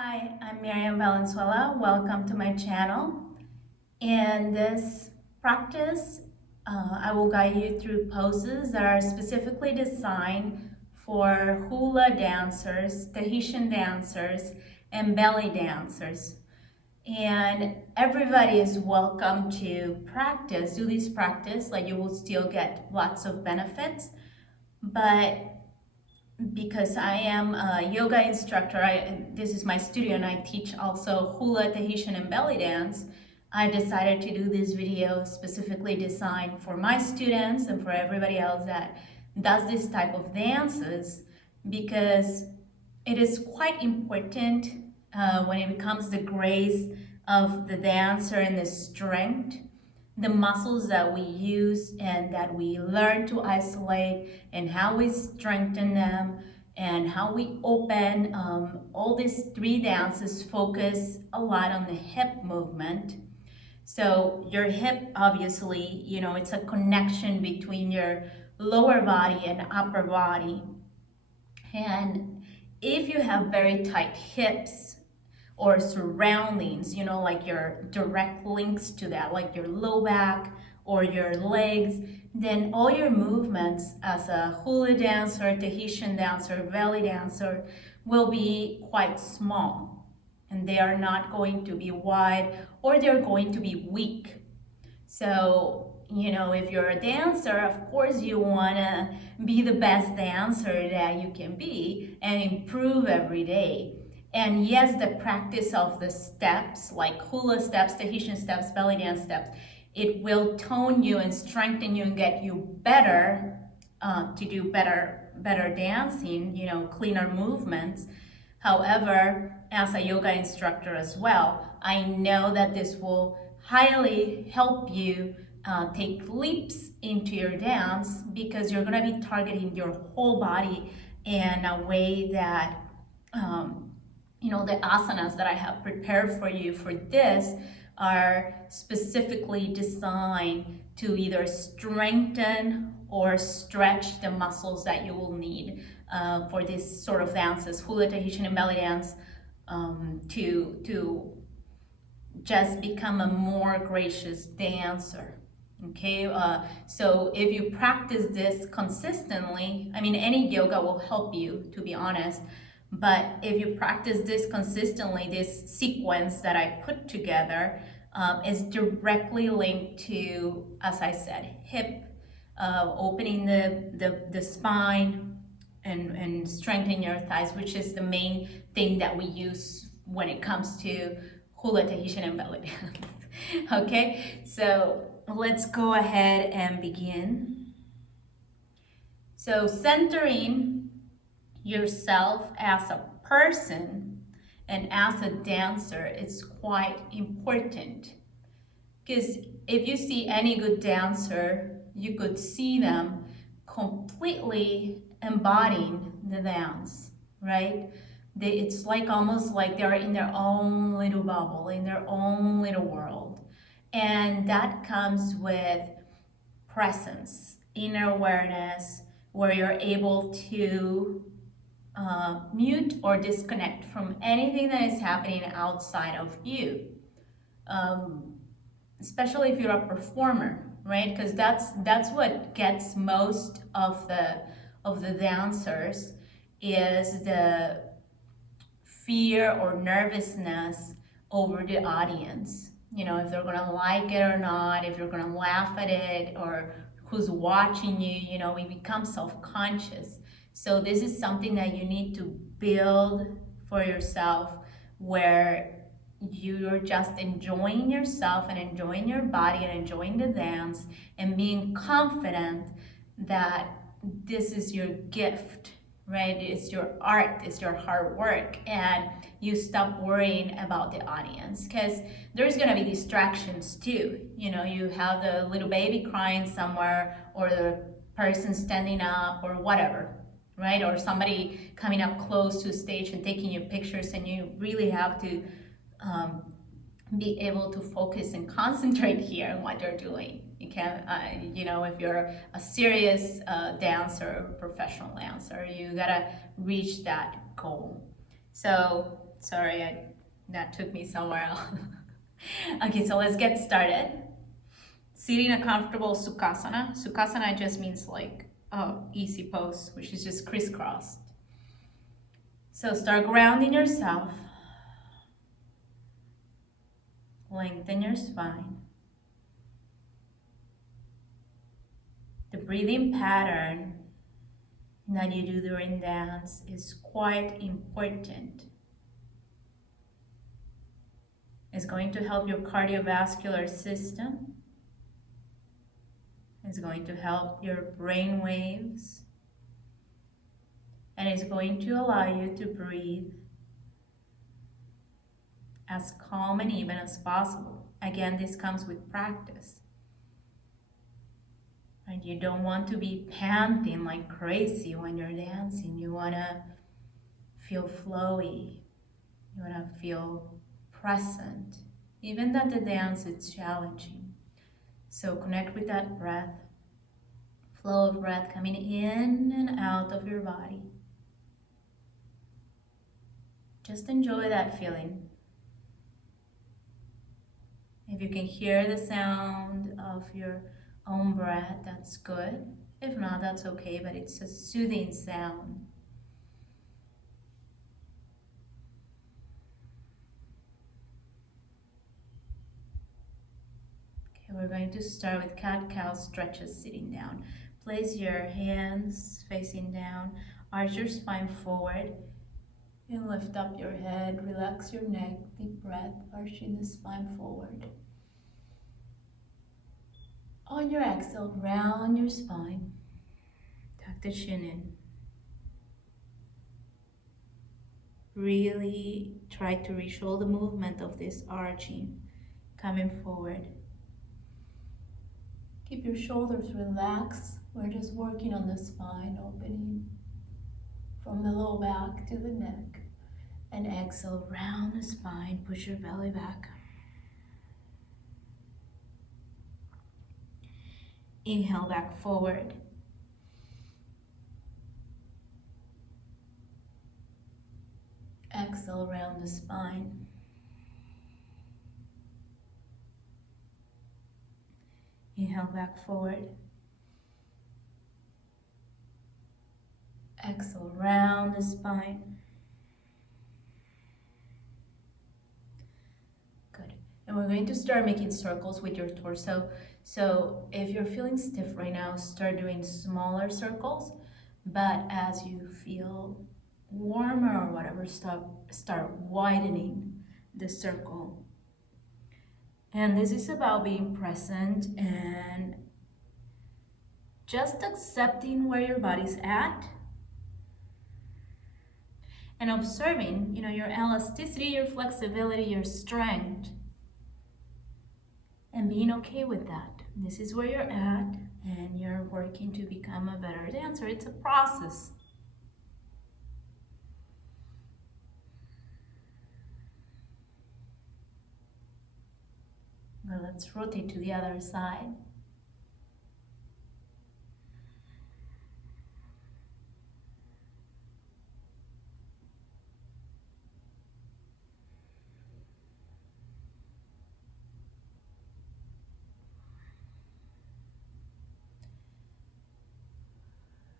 Hi, I'm Myriam Valenzuela. Welcome to my channel. In this practice, I will guide you through poses that are specifically designed for hula dancers, Tahitian dancers, and belly dancers. And everybody is welcome to do this practice, like you will still get lots of benefits, but because I am a yoga instructor, this is my studio and I teach also Hula, Tahitian, and belly dance. I decided to do this video specifically designed for my students and for everybody else that does this type of dances, because it is quite important when it becomes the grace of the dancer and the strength, the muscles that we use and that we learn to isolate, and how we strengthen them and how we open. All these three dances focus a lot on the hip movement. So your hip, obviously, it's a connection between your lower body and upper body. And if you have very tight hips or surroundings, like your direct links to that, like your low back or your legs, then all your movements as a hula dancer, Tahitian dancer, belly dancer will be quite small. And they are not going to be wide, or they're going to be weak. So, if you're a dancer, of course you want to be the best dancer that you can be and improve every day. And yes, the practice of the steps, like hula steps, Tahitian steps, belly dance steps, it will tone you and strengthen you and get you better to do better dancing, cleaner movements. However, as a yoga instructor as well, I know that this will highly help you take leaps into your dance, because you're going to be targeting your whole body in a way that the asanas that I have prepared for you for this are specifically designed to either strengthen or stretch the muscles that you will need for this sort of dances, hula, Tahitian, and belly dance, to just become a more gracious dancer. Okay, so if you practice this consistently, any yoga will help you, to be honest, but if you practice this consistently, this sequence that I put together is directly linked to, as I said, hip, opening the spine, and strengthening your thighs, which is the main thing that we use when it comes to hula, Tahitian, and belly dance. Okay, so let's go ahead and begin. So centering yourself as a person and as a dancer is quite important, because if you see any good dancer, you could see them completely embodying the dance, right? It's like almost like they're in their own little bubble, in their own little world. And that comes with presence, inner awareness, where you're able to mute or disconnect from anything that is happening outside of you. Especially if you're a performer, right? Because that's what gets most of the dancers, is the fear or nervousness over the audience. If they're gonna like it or not, if you're gonna laugh at it, or who's watching you, we become self-conscious. So this is something that you need to build for yourself, where you're just enjoying yourself and enjoying your body and enjoying the dance and being confident that this is your gift, right? It's your art, it's your hard work, and you stop worrying about the audience, because there's gonna be distractions too. You have the little baby crying somewhere, or the person standing up, or whatever, right? Or somebody coming up close to stage and taking you pictures, and you really have to be able to focus and concentrate here on what they're doing. You can't, if you're a serious dancer, professional dancer, you gotta reach that goal. So Sorry, that took me somewhere else. Okay, so let's get started. Sitting in a comfortable Sukhasana. Sukhasana just means like easy pose, which is just crisscrossed. So start grounding yourself. Lengthen your spine. The breathing pattern that you do during dance is quite important. It's going to help your cardiovascular system. It's going to help your brain waves. And it's going to allow you to breathe as calm and even as possible. Again, this comes with practice. And you don't want to be panting like crazy when you're dancing. You want to feel flowy. You want to feel present. Even though the dance is challenging. So connect with that breath. Flow of breath coming in and out of your body. Just enjoy that feeling. If you can hear the sound of your own breath, that's good. If not, that's okay, but it's a soothing sound. Okay, we're going to start with cat-cow stretches sitting down. Place your hands facing down, arch your spine forward, and lift up your head, relax your neck, deep breath, arching the spine forward. On your exhale, round your spine, tuck the chin in. Really try to reach all the movement of this arching, coming forward. Keep your shoulders relaxed. We're just working on the spine opening from the low back to the neck. And exhale, round the spine, push your belly back. Inhale back forward. Exhale, round the spine. Inhale back forward. Exhale, round the spine. Good. And we're going to start making circles with your torso. So if you're feeling stiff right now, start doing smaller circles. But as you feel warmer or whatever, start widening the circle. And this is about being present and just accepting where your body's at and observing, your elasticity, your flexibility, your strength, and being okay with that. This is where you're at, and you're working to become a better dancer. It's a process. Well, let's rotate to the other side.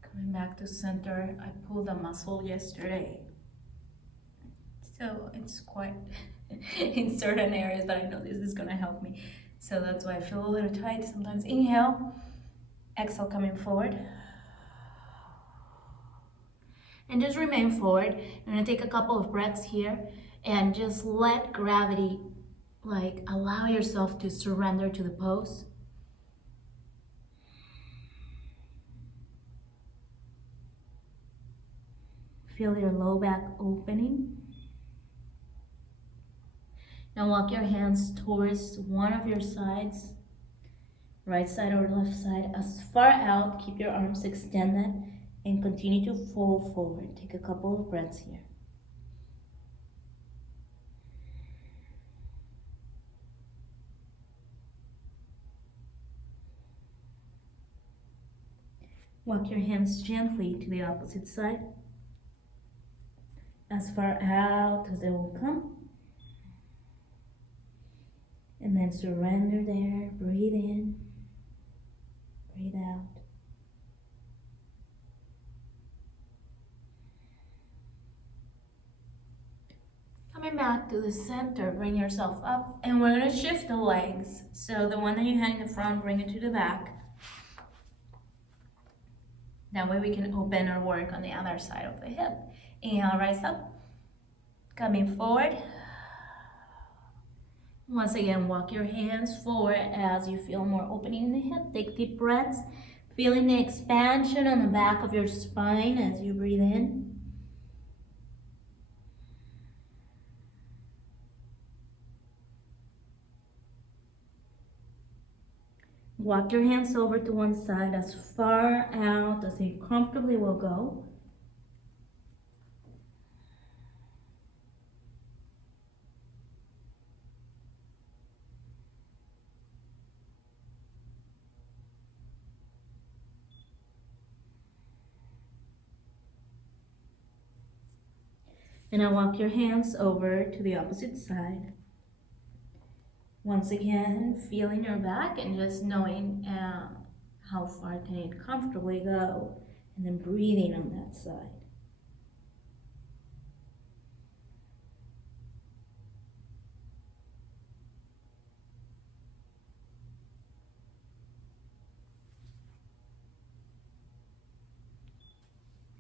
Coming back to center, I pulled a muscle yesterday. So it's quite in certain areas, but I know this is gonna help me. So that's why I feel a little tight sometimes. Inhale, exhale, coming forward. And just remain forward. I'm gonna take a couple of breaths here and just let gravity, allow yourself to surrender to the pose. Feel your low back opening. Now walk your hands towards one of your sides, right side or left side, as far out. Keep your arms extended and continue to fold forward. Take a couple of breaths here. Walk your hands gently to the opposite side. as far out as they will come. And then surrender there. Breathe in, breathe out. Coming back to the center, bring yourself up, and we're going to shift the legs. So the one that you had in the front, bring it to the back. That way we can open our work on the other side of the hip. Inhale, rise up. Coming forward. Once again, walk your hands forward as you feel more opening in the hip. Take deep breaths, feeling the expansion on the back of your spine as you breathe in. Walk your hands over to one side as far out as you comfortably will go. And now walk your hands over to the opposite side. Once again, feeling your back and just knowing how far can it comfortably go, and then breathing on that side.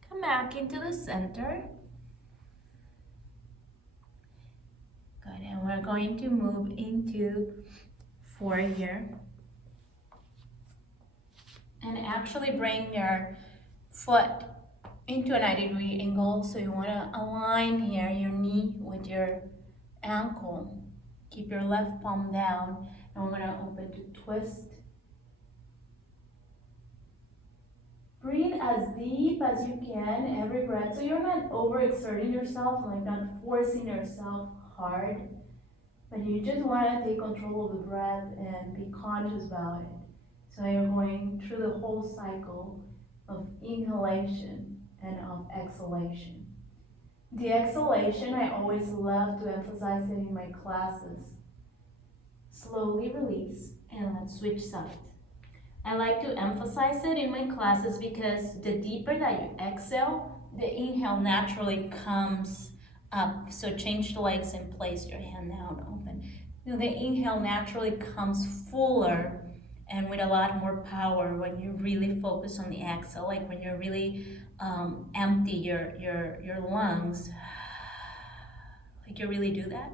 Come back into the center. Good, and we're going to move into forward here. And actually bring your foot into a 90-degree angle. So you want to align here your knee with your ankle. Keep your left palm down, and we're going to open to twist. Breathe as deep as you can every breath. So you're not overexerting yourself, like not forcing yourself hard, but you just want to take control of the breath and be conscious about it. So you're going through the whole cycle of inhalation and of exhalation. The exhalation, I always love to emphasize it in my classes. Slowly release, and let's switch sides. I like to emphasize it in my classes because the deeper that you exhale, the inhale naturally comes up. So change the legs and place your hand down open. The inhale naturally comes fuller and with a lot more power when you really focus on the exhale, like when you're really empty your lungs, like you really do that.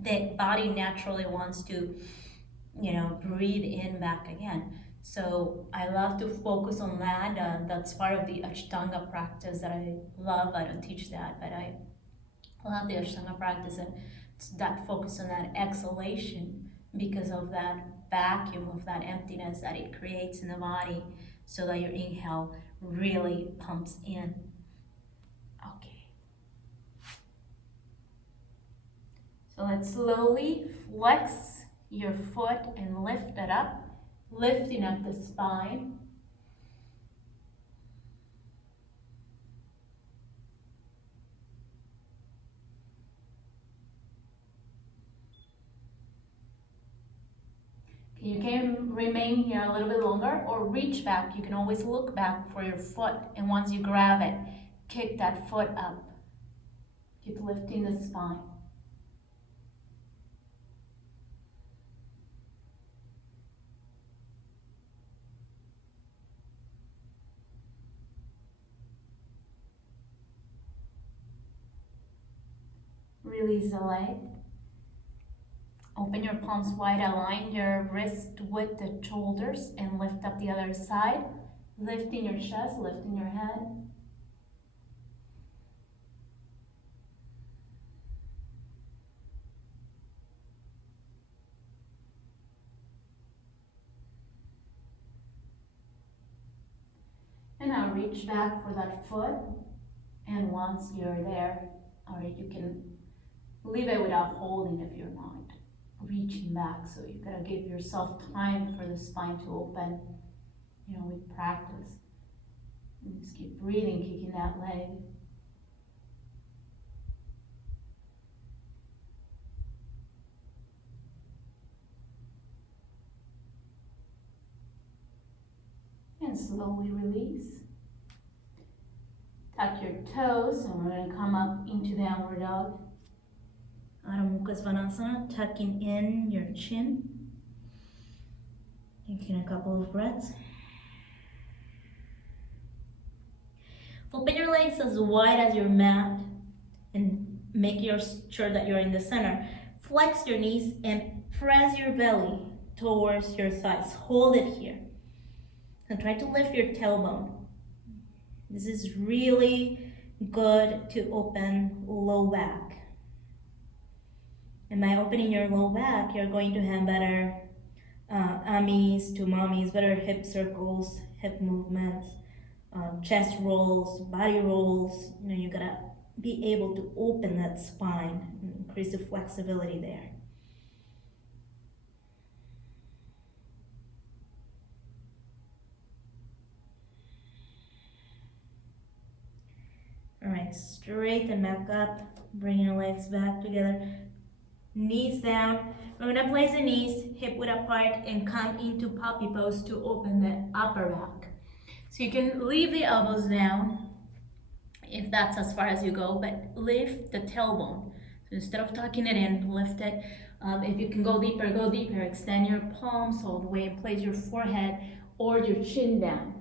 The body naturally wants to, breathe in back again. So I love to focus on that. That's part of the Ashtanga practice that I love. I don't teach that, but I love the Ashtanga practice, and it's that focus on that exhalation because of that vacuum, of that emptiness that it creates in the body, so that your inhale really pumps in. Okay. So let's slowly flex your foot and lift it up, lifting up the spine. You can remain here a little bit longer or reach back. You can always look back for your foot, and once you grab it, kick that foot up. Keep lifting the spine. Release the leg. Open your palms wide, align your wrist with the shoulders, and lift up the other side. Lifting your chest, lifting your head. And now reach back for that foot. And once you're there, or you can leave it without holding if you're not reaching back. So you gotta give yourself time for the spine to open, with practice. And just keep breathing, kicking that leg. slowly release. Tuck your toes, and we're going to come up into downward dog. Adho Mukha Svanasana, tucking in your chin. Taking a couple of breaths. Open your legs as wide as your mat and make sure that you're in the center. Flex your knees and press your belly towards your thighs. Hold it here. And try to lift your tailbone. This is really good to open low back. And by opening your low back, you're going to have better amis to mommies, better hip circles, hip movements, chest rolls, body rolls. You gotta be able to open that spine and increase the flexibility there. All right, straighten back up, bring your legs back together, knees down. We're gonna place the knees hip width apart and come into puppy pose to open the upper back. So you can leave the elbows down if that's as far as you go, but lift the tailbone. So instead of tucking it in, lift it. If you can go deeper, go deeper. Extend your palms all the way and place your forehead or your chin down.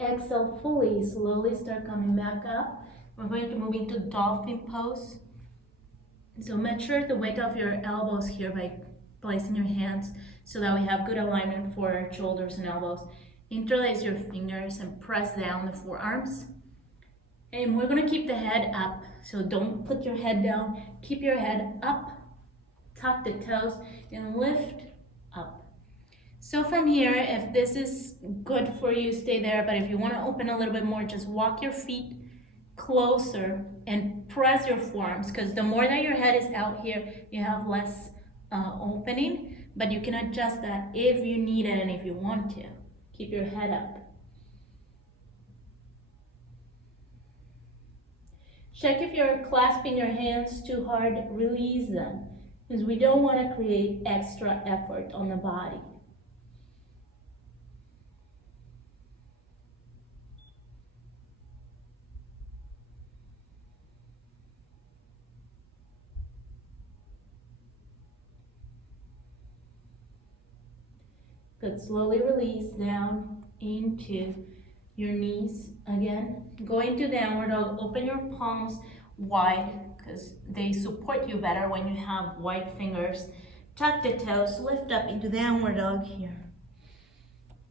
Exhale fully, slowly start coming back up. We're going to move into Dolphin Pose. So make sure the weight of your elbows here by placing your hands so that we have good alignment for our shoulders and elbows. Interlace your fingers and press down the forearms. And we're gonna keep the head up. So don't put your head down, keep your head up, tuck the toes and lift up. So from here, if this is good for you, stay there. But if you want to open a little bit more, just walk your feet closer and press your forearms, because the more that your head is out here, you have less opening. But you can adjust that if you need it and if you want to. Keep your head up. Check if you're clasping your hands too hard, release them, because we don't want to create extra effort on the body. Good, slowly release down into your knees again. Go into downward dog, open your palms wide because they support you better when you have wide fingers. Tuck the toes, lift up into downward dog here.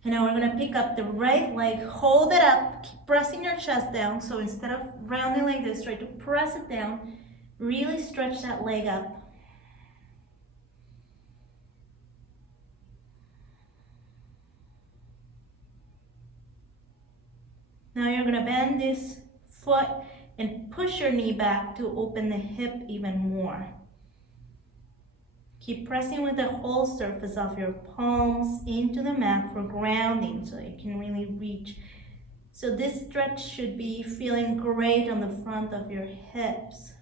And now we're gonna pick up the right leg, hold it up, keep pressing your chest down. So instead of rounding like this, try to press it down, really stretch that leg up. Now you're gonna bend this foot and push your knee back to open the hip even more. Keep pressing with the whole surface of your palms into the mat for grounding so you can really reach. So this stretch should be feeling great on the front of your hips.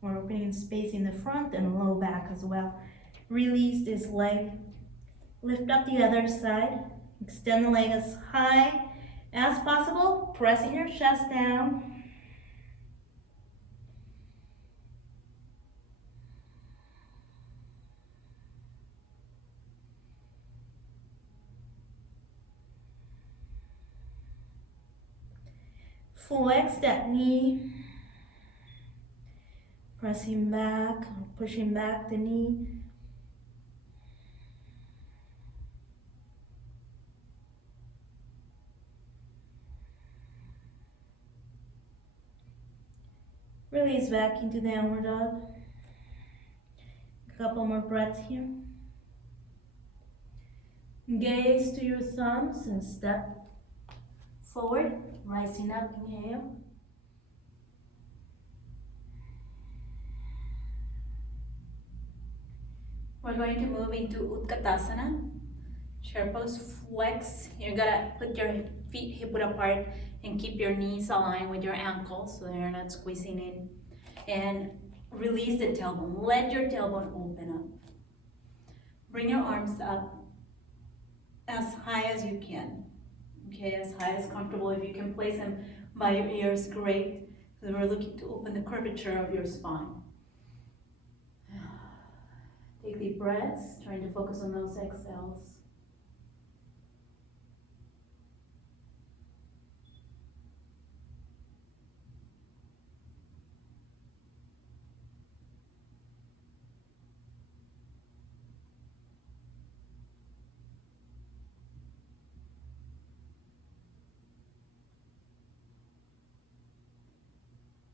We're opening space in the front and low back as well. Release this leg. Lift up the other side. Extend the leg as high as possible, pressing your chest down. Flex that knee, pressing back, pushing back the knee. Release back into downward dog. A couple more breaths here. Gaze to your thumbs and step forward, rising up, inhale. We're going to move into Utkatasana. Chair pose, flex. You're gonna put your feet hip width apart and keep your knees aligned with your ankles so they're not squeezing in. And release the tailbone. Let your tailbone open up. Bring your arms up as high as you can. Okay, as high as comfortable. If you can place them by your ears, great. Because we're looking to open the curvature of your spine. Take deep breaths, trying to focus on those exhales.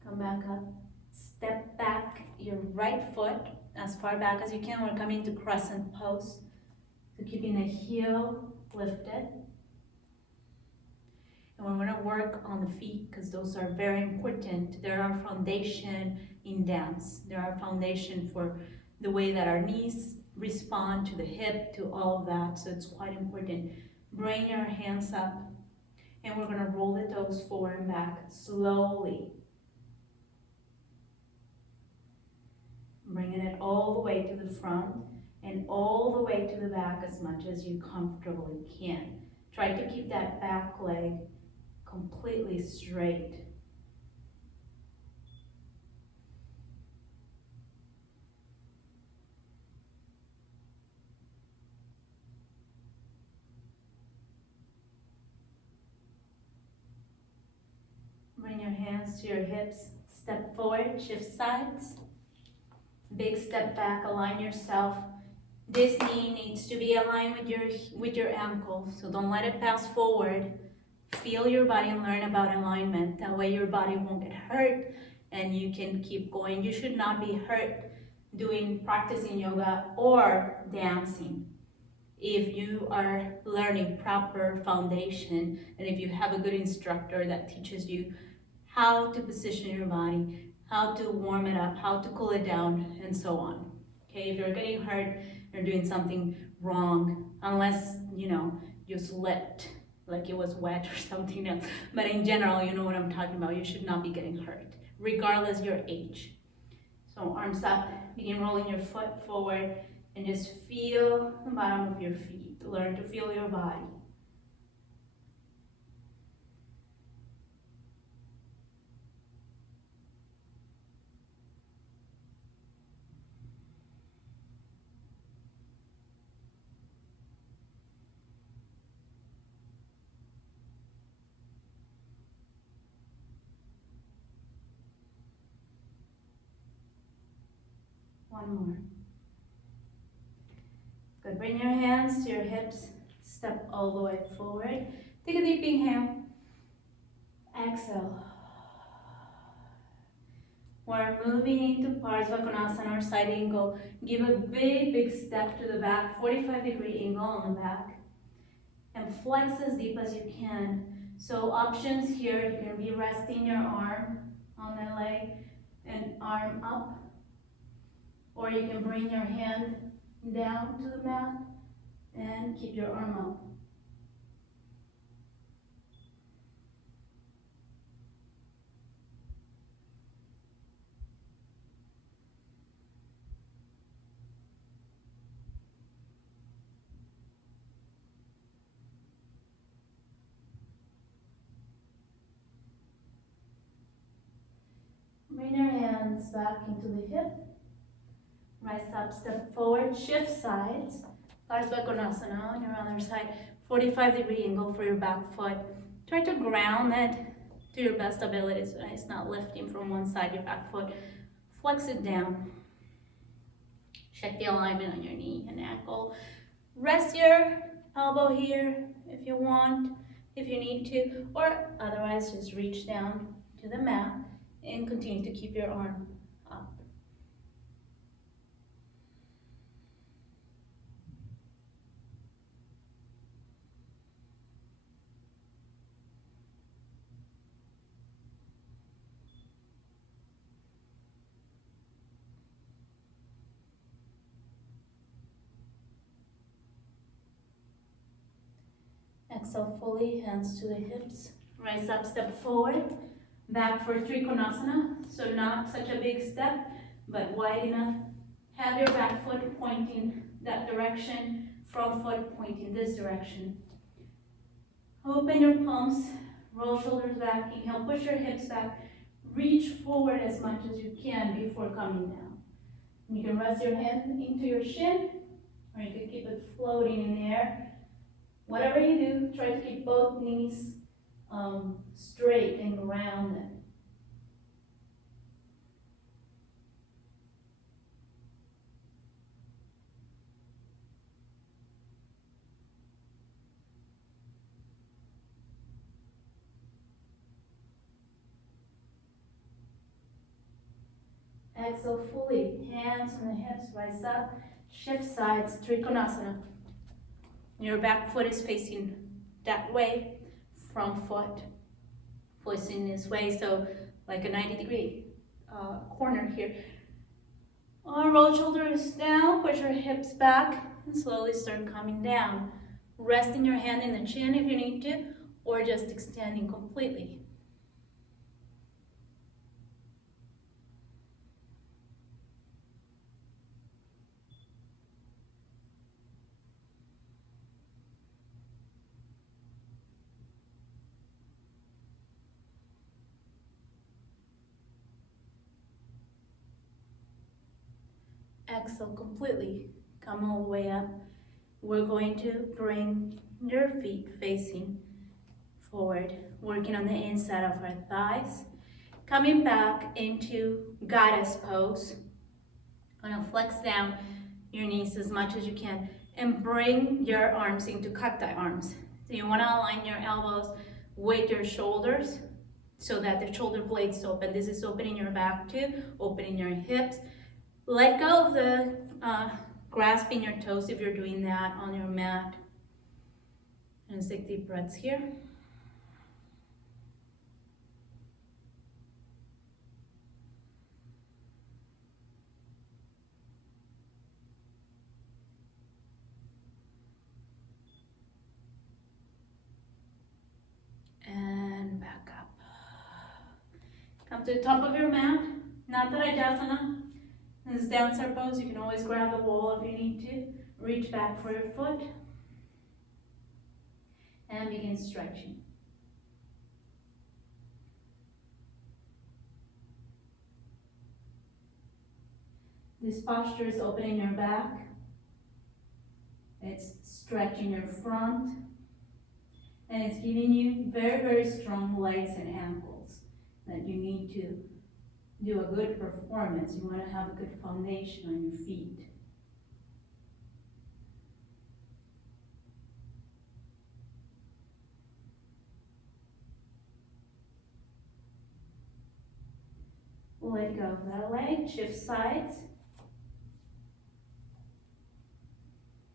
Come back up. Step back your right foot as far back as you can. We're coming to crescent pose. So keeping the heel lifted. And we're going to work on the feet because those are very important. They're our foundation in dance. They're our foundation for the way that our knees respond to the hip, to all of that. So it's quite important. Bring your hands up and we're going to roll the toes forward and back slowly. Bringing it all the way to the front and all the way to the back as much as you comfortably can. Try to keep that back leg completely straight. Bring your hands to your hips, step forward, shift sides. Big step back, align yourself. This knee needs to be aligned with your ankle, so don't let it pass forward. Feel your body and learn about alignment. That way your body won't get hurt and you can keep going. You should not be hurt practicing yoga or dancing. If you are learning proper foundation and if you have a good instructor that teaches you how to position your body, how to warm it up, how to cool it down, and so on. Okay, if you're getting hurt, you're doing something wrong, unless, you slipped, like it was wet or something else. But in general, you know what I'm talking about. You should not be getting hurt, regardless your age. So arms up, begin rolling your foot forward, and just feel the bottom of your feet. Learn to feel your body. One more. Good. Bring your hands to your hips. Step all the way forward. Take a deep inhale. Exhale. We're moving into Konasana or side angle. Give a big step to the back, 45-degree angle on the back. And flex as deep as you can. So options here, you can be resting your arm on the leg and arm up. Or you can bring your hand down to the mat and keep your arm up. Bring your hands back into the hip. Rise up, step forward, shift sides. Konasana on your other side. 45-degree angle for your back foot. Try to ground it to your best ability so that it's not lifting from one side, your back foot. Flex it down. Check the alignment on your knee and ankle. Rest your elbow here if you want, if you need to, or otherwise just reach down to the mat and continue to keep your arm up. Exhale fully, hands to the hips. Rise up, step forward. Back for Trikonasana. So not such a big step, but wide enough. Have your back foot pointing that direction, front foot pointing this direction. Open your palms, roll shoulders back, inhale, push your hips back, reach forward as much as you can before coming down. You can rest your hand into your shin, or you can keep it floating in the air. Whatever you do, try to keep both knees straight and rounded. Exhale fully, hands on the hips, rise up, shift sides, Trikonasana. Your back foot is facing that way, front foot facing this way, so like a 90-degree corner here. Roll shoulders down, push your hips back, and slowly start coming down. Resting your hand in the chin if you need to, or just extending completely. Exhale completely, come all the way up. We're going to bring your feet facing forward, working on the inside of our thighs. Coming back into goddess pose. Gonna flex down your knees as much as you can and bring your arms into cacti arms. So you wanna align your elbows with your shoulders so that the shoulder blades open. This is opening your back too, opening your hips. Let go of the grasping your toes if you're doing that on your mat. And take deep breaths here. And back up. Come to the top of your mat, Nattarajasana. This is dancer pose. You can always grab the wall if you need to. Reach back for your foot. And begin stretching. This posture is opening your back. It's stretching your front. And it's giving you very, very strong legs and ankles that you need to do a good performance. You want to have a good foundation on your feet. Let go of that leg, shift sides.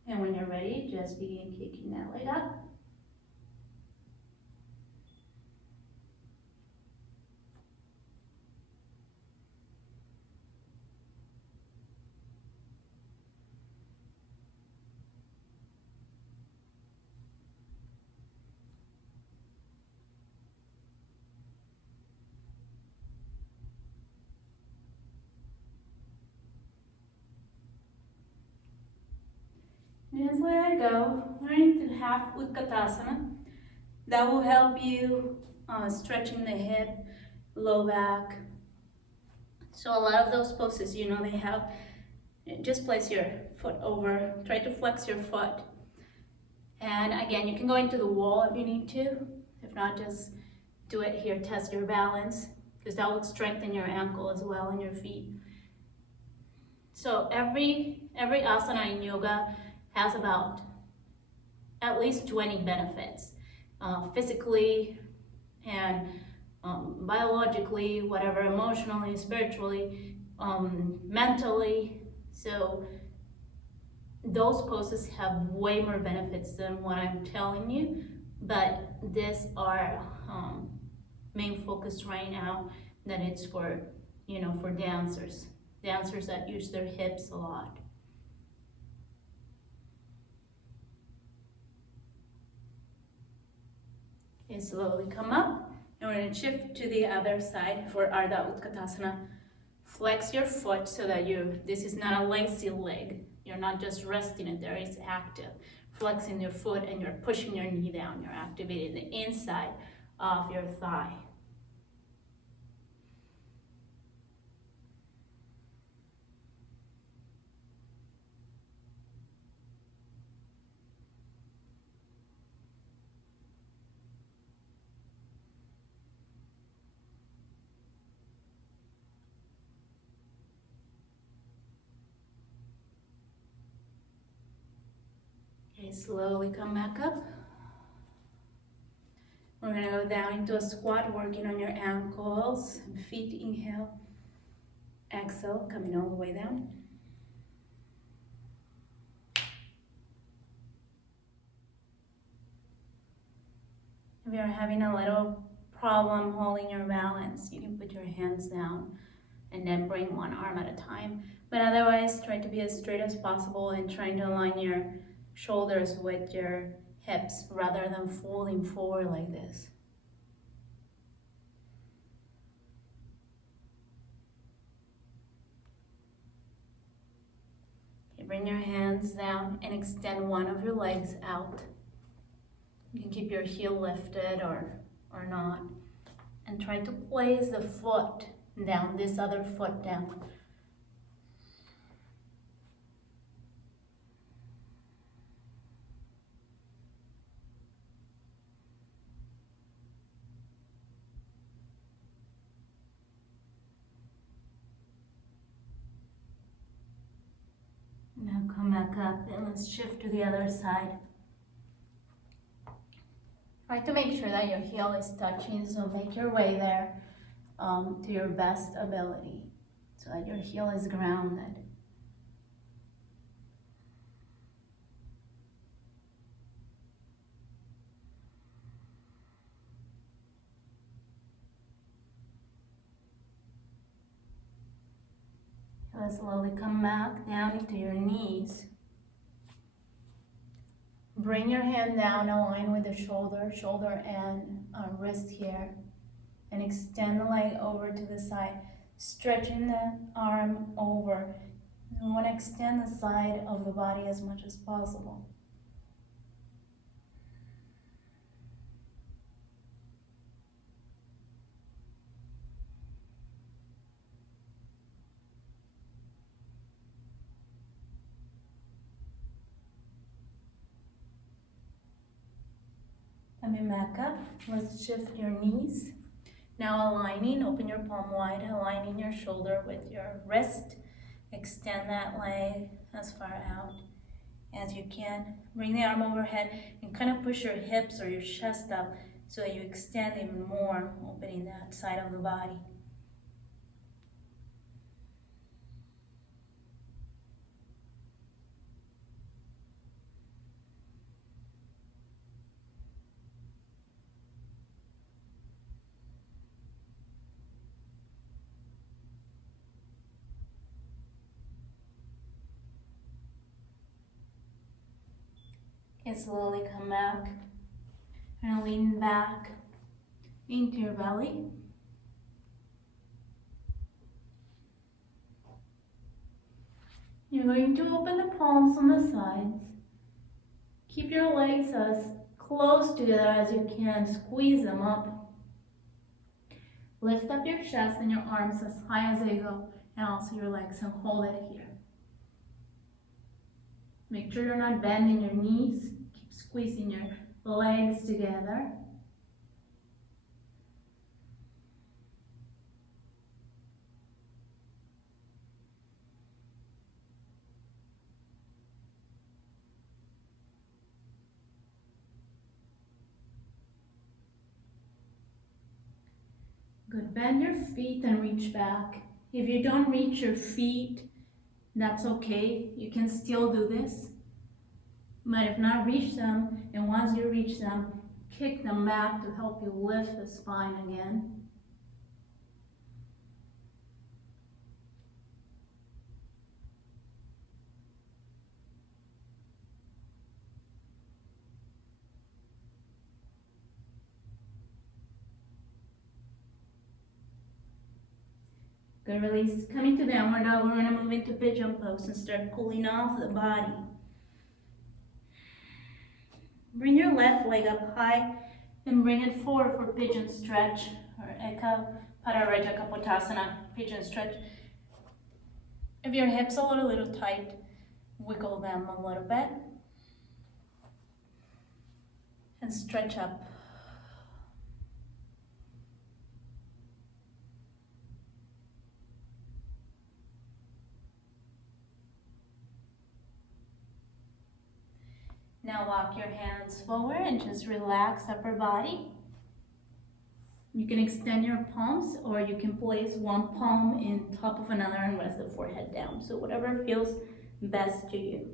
And when you're ready, just begin kicking that leg up. And just let it go. We're into half Utkatasana. That will help you stretching the hip, low back. So a lot of those poses, they have, just place your foot over, try to flex your foot. And again, you can go into the wall if you need to. If not, just do it here, test your balance, because that would strengthen your ankle as well and your feet. So every asana in yoga has about at least 20 benefits, physically and biologically, whatever, emotionally, spiritually, mentally. So those poses have way more benefits than what I'm telling you, but these are main focus right now, that it's for, for dancers that use their hips a lot. Okay, slowly come up, and we're going to shift to the other side for Ardha Utkatasana. Flex your foot so that this is not a lazy leg. You're not just resting it there, it's active. Flexing your foot and you're pushing your knee down. You're activating the inside of your thigh. Okay, slowly come back up. We're going to go down into a squat, working on your ankles and feet. Inhale, exhale, coming all the way down. If you're having a little problem holding your balance, you can put your hands down and then bring one arm at a time. But otherwise, try to be as straight as possible and trying to align your shoulders with your hips rather than folding forward like this. Okay, bring your hands down and extend one of your legs out. You can keep your heel lifted or not. And try to place the foot down, this other foot down. Now come back up and let's shift to the other side. Try to make sure that your heel is touching, so make your way there to your best ability so that your heel is grounded. Let's slowly come back down into your knees. Bring your hand down, align with the shoulder and wrist here. And extend the leg over to the side, stretching the arm over. We want to extend the side of the body as much as possible. Coming back up, let's shift your knees. Now aligning, open your palm wide, aligning your shoulder with your wrist. Extend that leg as far out as you can. Bring the arm overhead and kind of push your hips or your chest up so that you extend even more, opening that side of the body. And slowly come back and lean back into your belly. You're going to open the palms on the sides. Keep your legs as close together as you can. Squeeze them up. Lift up your chest and your arms as high as they go, and also your legs, and hold it here. Make sure you're not bending your knees. Keep squeezing your legs together. Good, bend your feet and reach back. If you don't reach your feet, that's okay. You can still do this. But if not, reach them, and once you reach them, kick them back to help you lift the spine again. Good, release. Coming to downward dog, we're gonna move into pigeon pose and start cooling off the body. Bring your left leg up high and bring it forward for pigeon stretch or Eka Pararaja Kapotasana, pigeon stretch. If your hips are a little tight, wiggle them a little bit and stretch up. Now walk your hands forward and just relax upper body. You can extend your palms or you can place one palm in top of another and rest the forehead down. So whatever feels best to you.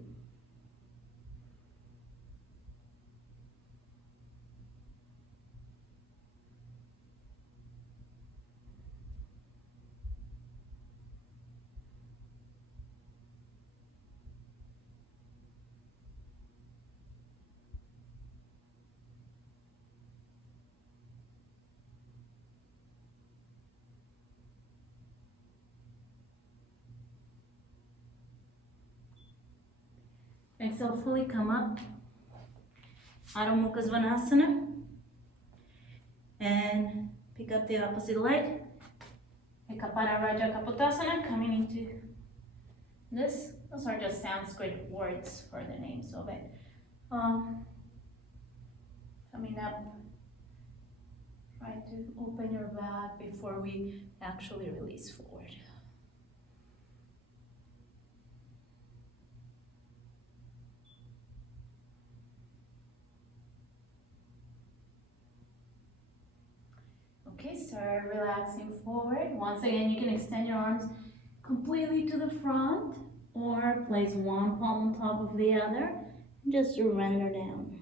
Exhale, fully come up. Adho Mukha Svanasana. And pick up the opposite leg. Eka Pararaja Kapotasana, coming into this. Those are just Sanskrit words for the names of it. Coming up, try to open your back before we actually release forward. Okay, start relaxing forward. Once again, you can extend your arms completely to the front or place one palm on top of the other and just surrender down.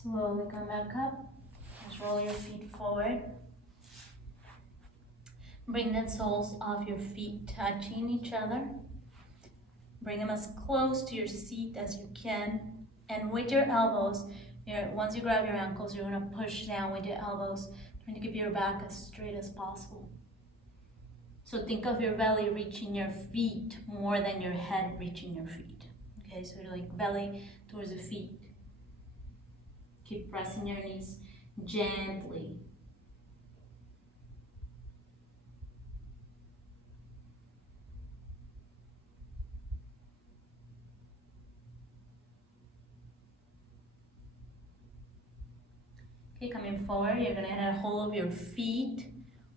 Slowly come back up. Just roll your feet forward. Bring the soles of your feet touching each other. Bring them as close to your seat as you can. And with your elbows, once you grab your ankles, you're going to push down with your elbows, trying to keep your back as straight as possible. So think of your belly reaching your feet more than your head reaching your feet. Okay, so like belly towards the feet. Keep pressing your knees gently. Okay, coming forward, you're gonna get a hold of your feet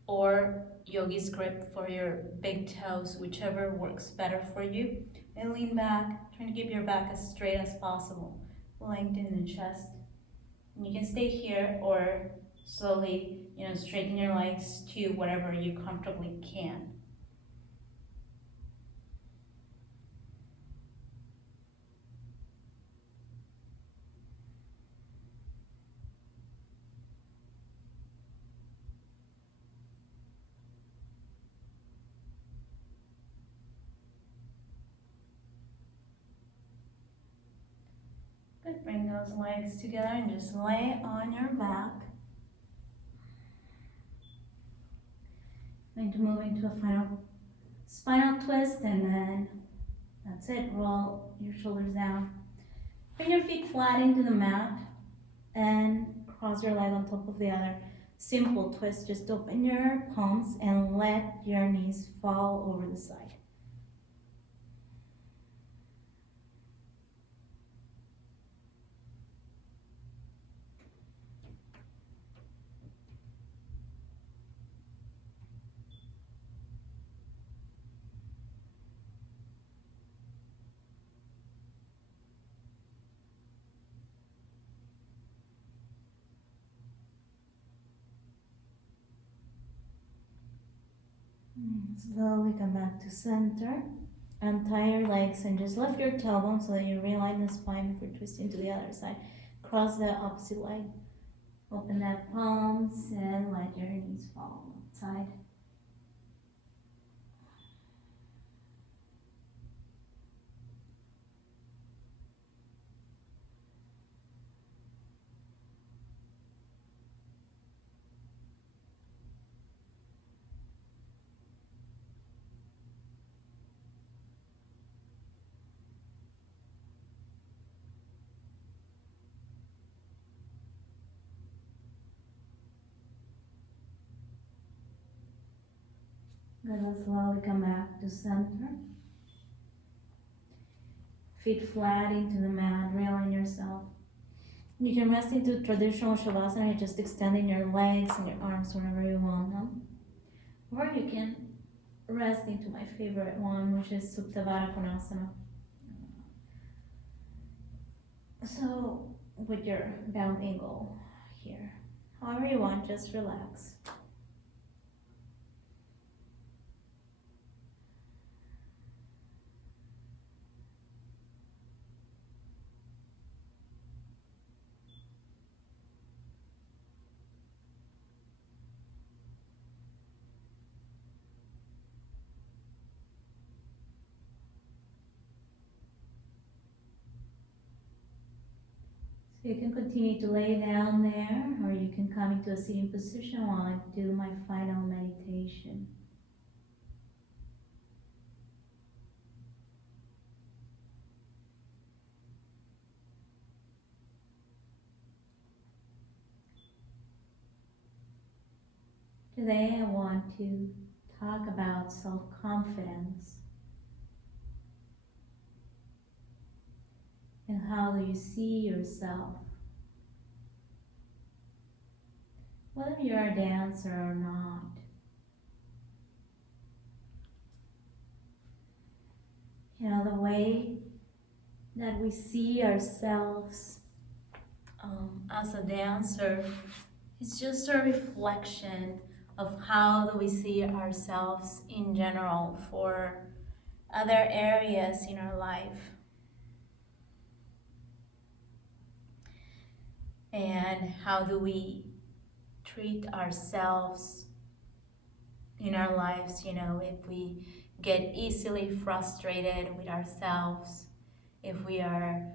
or yogi's grip for your big toes, whichever works better for you. And lean back, trying to keep your back as straight as possible. Lengthen the chest. And you can stay here or slowly, straighten your legs to whatever you comfortably can. Good, bring those legs together and just lay on your back. Going to move into a final spinal twist and then that's it. Roll your shoulders down. Bring your feet flat into the mat and cross your leg on top of the other. Simple twist, just open your palms and let your knees fall over the side. Slowly come back to center. Untie your legs and just lift your tailbone so that you realign the spine before twisting to the other side. Cross the opposite leg. Open that palms and let your knees fall outside. Gonna slowly come back to center. Feet flat into the mat, realign yourself. You can rest into traditional shavasana, just extending your legs and your arms wherever you want them. Or you can rest into my favorite one, which is Supta Konasana. So, with your down angle here. However you want, just relax. So you can continue to lay down there, or you can come into a sitting position while I do my final meditation. Today I want to talk about self-confidence. And how do you see yourself? Whether you're a dancer or not. You know, the way that we see ourselves as a dancer is just a reflection of how do we see ourselves in general for other areas in our life. And how do we treat ourselves in our lives, you know, if we get easily frustrated with ourselves, if we are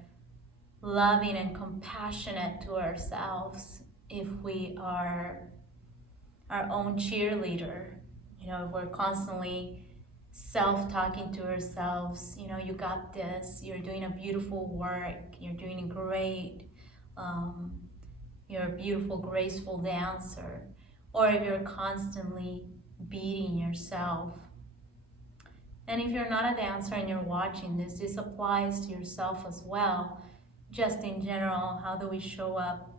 loving and compassionate to ourselves, if we are our own cheerleader, you know, if we're constantly self-talking to ourselves, you know, you got this, you're doing a beautiful work, you're doing great, you're a beautiful, graceful dancer, or if you're constantly beating yourself. And if you're not a dancer and you're watching this applies to yourself as well. Just in general, how do we show up?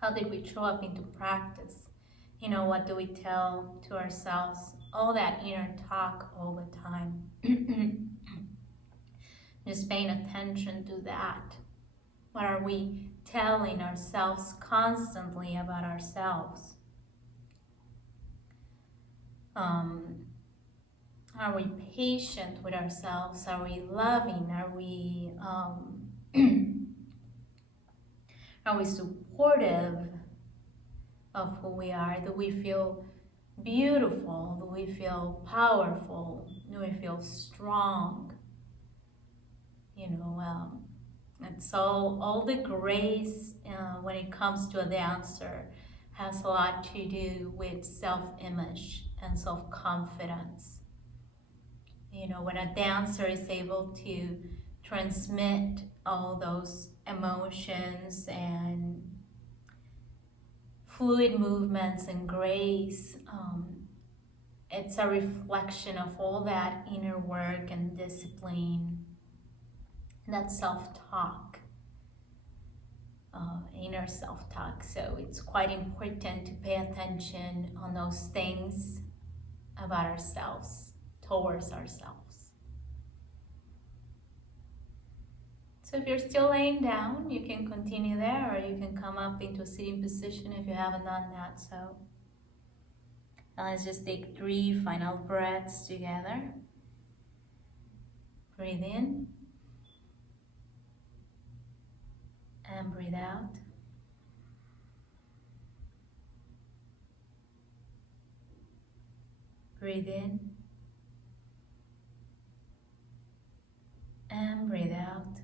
How did we show up into practice? You know, what do we tell to ourselves? All that inner talk all the time. Just paying attention to that. What are we telling ourselves constantly about ourselves? Are we patient with ourselves? Are we loving? Are we are we supportive of who we are? Do we feel beautiful? Do we feel powerful? Do we feel strong? You know, it's all the grace when it comes to a dancer has a lot to do with self-image and self-confidence. You know, when a dancer is able to transmit all those emotions and fluid movements and grace, it's a reflection of all that inner work and discipline, that self-talk, inner self-talk. So it's quite important to pay attention on those things about ourselves, towards ourselves. So if you're still laying down, you can continue there, or you can come up into a sitting position if you haven't done that. So And let's just take 3 final breaths together. Breathe in and breathe out. Breathe in and breathe out.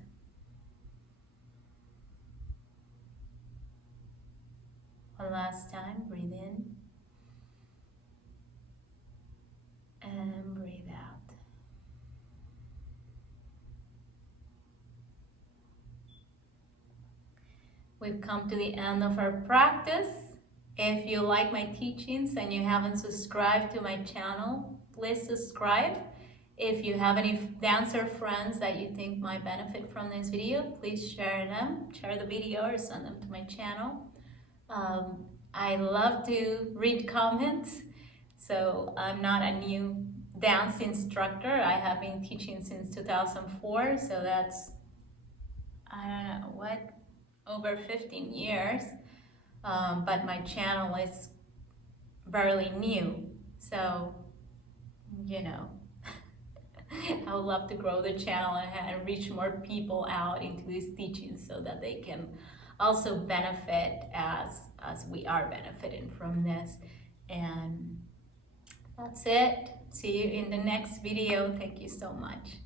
One last time, breathe in and breathe out. We've come to the end of our practice. If you like my teachings and you haven't subscribed to my channel, please subscribe. If you have any dancer friends that you think might benefit from this video, please share them. Share the video or send them to my channel. I love to read comments. So I'm not a new dance instructor. I have been teaching since 2004. So that's, I don't know, what? Over 15 years, but my channel is barely new, so you know I would love to grow the channel and reach more people out into these teachings so that they can also benefit as we are benefiting from this. And that's it. See you in the next video. Thank you so much.